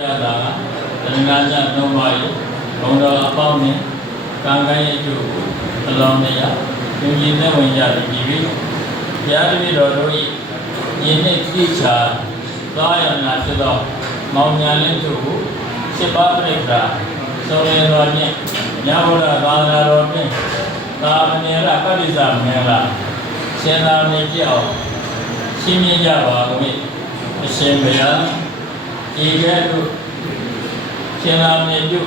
Là thành ra ra nó mày còn đó bao nhiêu càng cái chủ lòng này á nhưng nhìn thấy mình giờ thì biết giá thì biết rồi nhìn thấy khi trả đó là cho đó mong nhà lên chủ sẽ bắt được ra sau này rồi nhé nhà bố là bao là rồi nhé ta bên này là các đi giảm này là xe nào này chịu xin nhân gia vào mình xem bây giờ ý cáiရှင်သာမြေပြု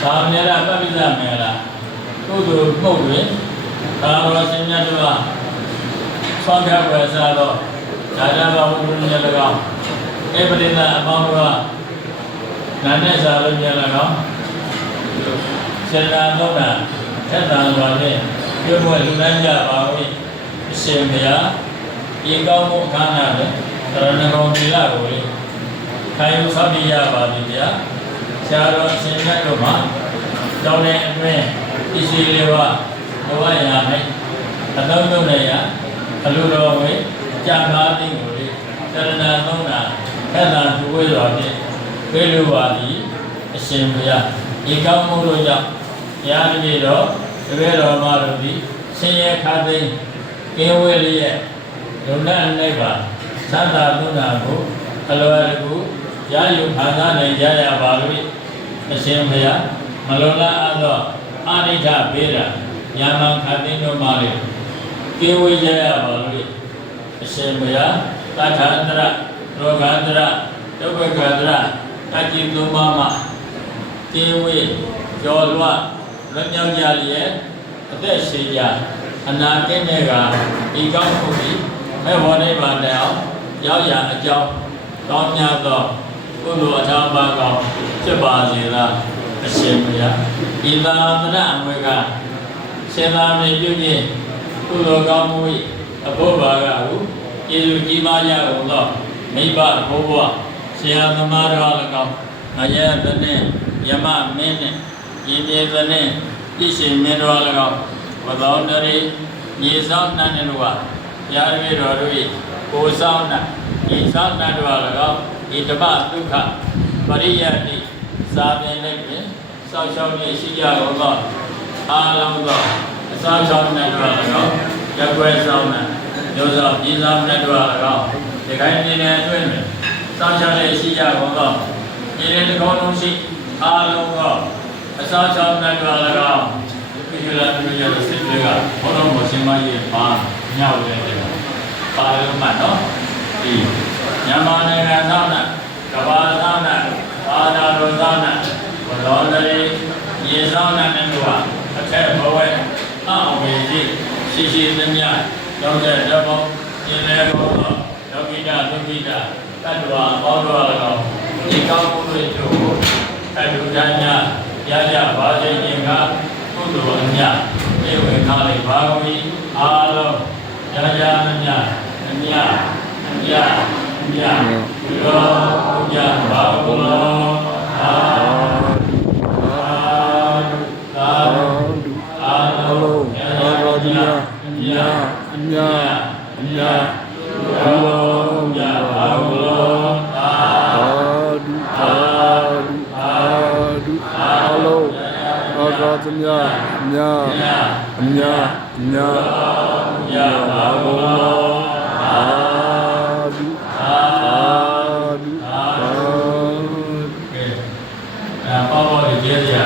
သာမြရပပိသမေလာကုသိုလ်မှုတ်တွင်သာရောရှင်မြတ်တို့ကဆွမ်းပြပွဲစားတော့ဒါကြပါဝိပုည၎င်းဧပရိသအပေါင်းတို့ကနာနဲ့စာလို့ည၎င်းရှင်သာသုံးတာထက်သန်စွာဖြင့်ပြုမွေလူတိုင်းကြပါဝိအရှင်ဘုရားဤကောင်းမှုအခမ်းအနားနဲ့တရဏဂုံသီလကိုလေခိုင်ဆောက်တည်ရပါသည်ဗျာဆရာတော်အရှင်မြတ်တို့မှာကျောင်းထဲအတွင်းပစ္စည်းလေးပါဘဝရာနဲ့အသုံးလုပ်နေရအလိုတော်ဝေကြာကားသိကိုလေတရဏသုံးတာခက်တာသူဝေတော်ဖြင့်ဝေလိုပါသည်အရှင်ဘုရားဤကောင်းမှုတို့ကြောင့်ဘုရားတပည့်တော်တပည့်တော်မှာတို့သည်ဆင်းရဲခါသိမ်းကင်းဝေလျက်လုံလန့်နေပါသတ္တသုဏကိုအလွယ်တကူရယူခံစားနိုင်ကြရပါလို့အရှင်ဘုရားမလွန်လားအသောအာနိဋ္ဌပေးတာညာမခတ်သိတို့မှလေပြေဝေးကြရပါလို့အရှင်ဘုရားတထာန္တရရောဂန္တရဒုက္ခကန္တရတတိသုံးပါးမှပြေဝေးကျော်လွှတ်လွတ်မြောက်ကြလျက်အသက်ရှင်ကြအနာကင်းတဲ့ကဤကောင်းမှုသည်မဲ့ဘောနိဗ္ဗာန်တဲ့အောင်ရောက်ရအကြောင်းကောင်းများသောကုသိုလ်အထောက်အပံ့ကောင်းဖြစ်ပါစေလားအရှင်ဘုရားဤသာသနာအမွေကရှင်သာမြေပြုခြင်းကုသိုလ်ကောင်းမှု၏အဖို့ပါကဟုကျေးဇူးကြီးမားကြကုန်သောမိဘဘိုးဘွားဆရာသမားတော်၎င်းအယသနှင့်ယမမင်းနှင့်ဤမြေသနှင့်ပြည့်ရှင်မင်းတော်၎င်းဝသောတရေညီဆောင်နှံ့တို့ကဘုရားတပည့်တော်တို့၏ကိုယ်ဆောင်နှံ့ဤဆောင်နှံ့တို့၎င်းဤဓမ္မဒုက္ခပရိယတိစာပင်နဲ့ပြင်စောင့်ရှောက်နေရှိကြကုန်သောအားလုံးသောအစောင့်ရှောက်နေကြ၎င်းရက်ွယ်ဆောင်နှံမျိုးဆောင်ပြည်ဆောင်နေကြ၎င်းဒီခိုင်းပြည်နယ်အတွင်းတွင်စောင့်ရှောက်နေရှိကြကုန်သောပြည်နယ်တစ်ခုလုံးရှိအားလုံးသောအစောင့်ရှောက်နေကြ၎င်းဒီကိလာပြည်ရဲ့စစ်တွေကဘုရားမရှင်မကြီးပါညောက်နေတယ်ပါရမတ်နော်ဒီမြန်မာနိုင်ငံသားနဲ့ကဘာသားနဲ့ဘာသာတော်သားနဲ့ဘလောတရေရေဆောင်နဲ့တို့ဟာအထက်ဘဝအောင်ဝေကြီးရှိရှိသမျှရောက်တဲ့တော့ကျင်လေဘောယောဂိတသုခိတတတ္တဝါဘောတော်တော်ဒီကောင်းမှုတွေတို့အတူတန်းများရကြပါစေခြင်းကကုသိုလ်အမြတ်ပြေဝေခါလေးဘာဝီအားလုံးရကြမမြအမြအမြYeah,